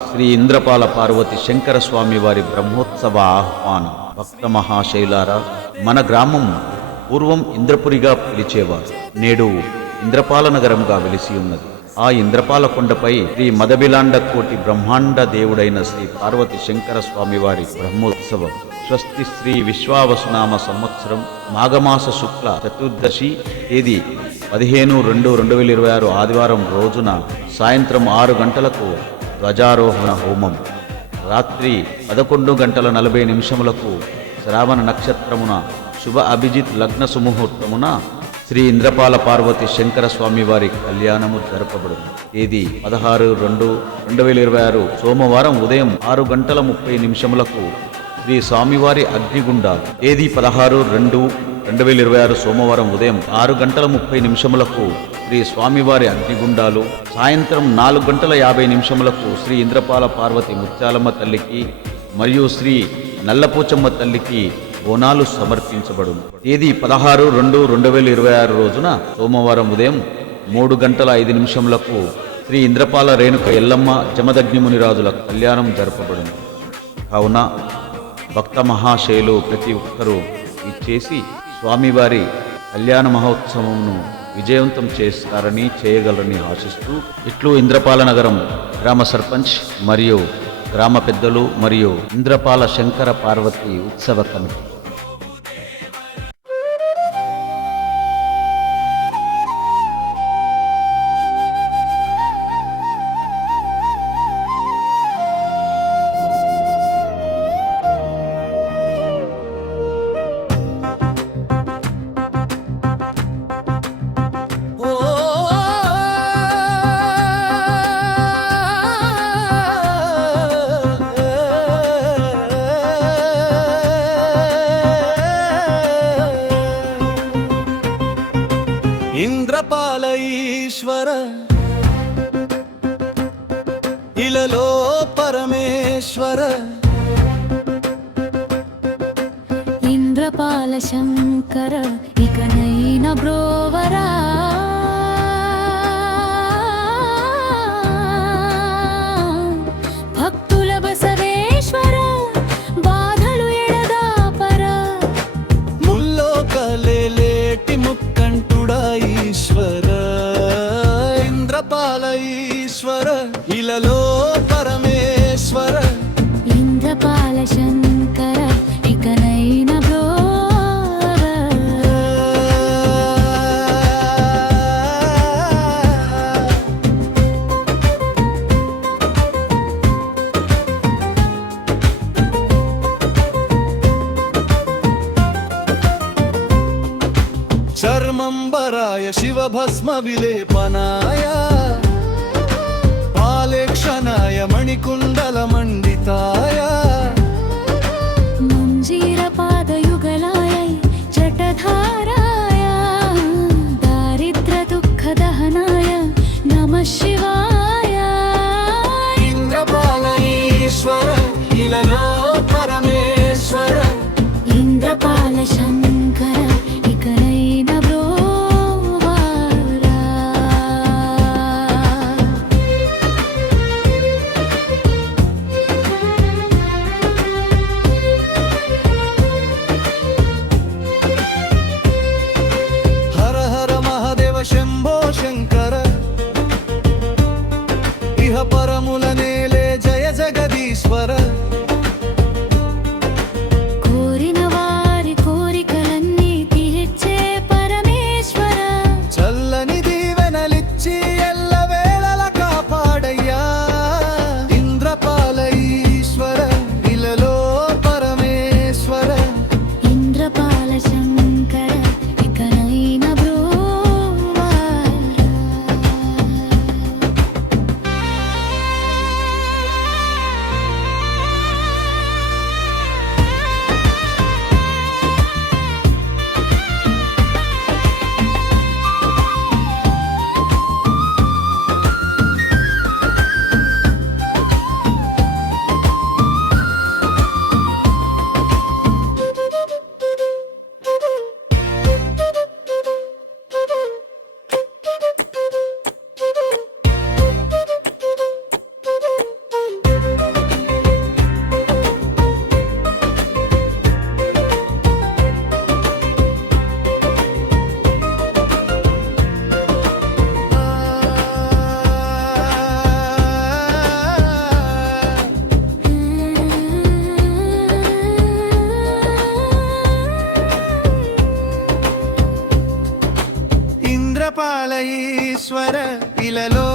శ్రీ ఇంద్రపాల పార్వతి శంకర స్వామి వారి బ్రహ్మోత్సవ ఆహ్వానం. భక్త మహాశైలారా, మన గ్రామం పూర్వం ఇంద్రపురిగా పిలిచేవారు. నేడు ఇంద్రపాల నగరంగా వెలిసి ఉన్నది. ఆ ఇంద్రపాల కొండపై శ్రీ మదబిలాండ కోటి బ్రహ్మాండ దేవుడైన శ్రీ పార్వతి శంకర స్వామి వారి బ్రహ్మోత్సవం స్వస్తి శ్రీ విశ్వావసునామ సంవత్సరం మాఘమాస శుక్ల చతుర్దశి తేదీ 15/2/2026 ఆదివారం రోజున సాయంత్రం 6 గంటలకు ధ్వజారోహణ హోమం, రాత్రి 11:40 శ్రావణ నక్షత్రమున శుభ అభిజిత్ లగ్న సుముహూర్తమున శ్రీ ఇంద్రపాల పార్వతి శంకర స్వామి వారి కళ్యాణము జరపబడును. తేదీ 16/2/2026 సోమవారం ఉదయం 6:30 శ్రీ స్వామివారి అగ్నిగుండాలు. తేదీ 16/2/2026 సోమవారం ఉదయం 6:30 శ్రీ స్వామివారి అగ్నిగుండాలు. సాయంత్రం 4:50 శ్రీ ఇంద్రపాల పార్వతి ముత్యాలమ్మ తల్లికి మరియు శ్రీ నల్లపోచమ్మ తల్లికి బోనాలు సమర్పించబడును. తేదీ 16/2/2026 రోజున సోమవారం ఉదయం 3:05 శ్రీ ఇంద్రపాల రేణుక ఎల్లమ్మ జమదగ్నిమునిరాజుల కళ్యాణం జరపబడును. కావున భక్త మహాశైలు ప్రతి ఒక్కరూ ఇచ్చేసి స్వామివారి కళ్యాణ మహోత్సవమును విజయవంతం చేస్తారని చేయగలరని ఆశిస్తూ ఇట్లు ఇంద్రపాల నగరం గ్రామ సర్పంచ్ మరియు గ్రామ పెద్దలు మరియు ఇంద్రపాల శంకర పార్వతి ఉత్సవ కమిటీ. ఇంద్రపాల ఈశ్వర ఇలలో పరమేశ్వర, ఇంద్రపాల శంకర ఇకనైన బ్రోవరా, భక్తుల బసవేశ్వర బాధలు ఎడదాపరా, ముల్లోకలేటి ముక్కంటుడా ఈశ్వర. ఇంద్రపాల ఈశ్వర ఇలలో పరమేశ్వర, ఇంద్రపాల శంకర ఇకనైన బ్రోవరా. చర్మంబరాయ శివభస్మ విలేపనాయ, పాలేక్షణాయ మణికుండల మండితాయ, మంజీర పాదయుగలాయ జటధారాయ, దారిద్ర దుఃఖ దహనాయ నమః శివాయ. ఇంద్రపాల ఈశ్వర ఇలలో పరమేశ్వర, ఇంద్రపాల శంకర ఇకనైన బ్రోవరా. పరమేశ్వర ఇలలో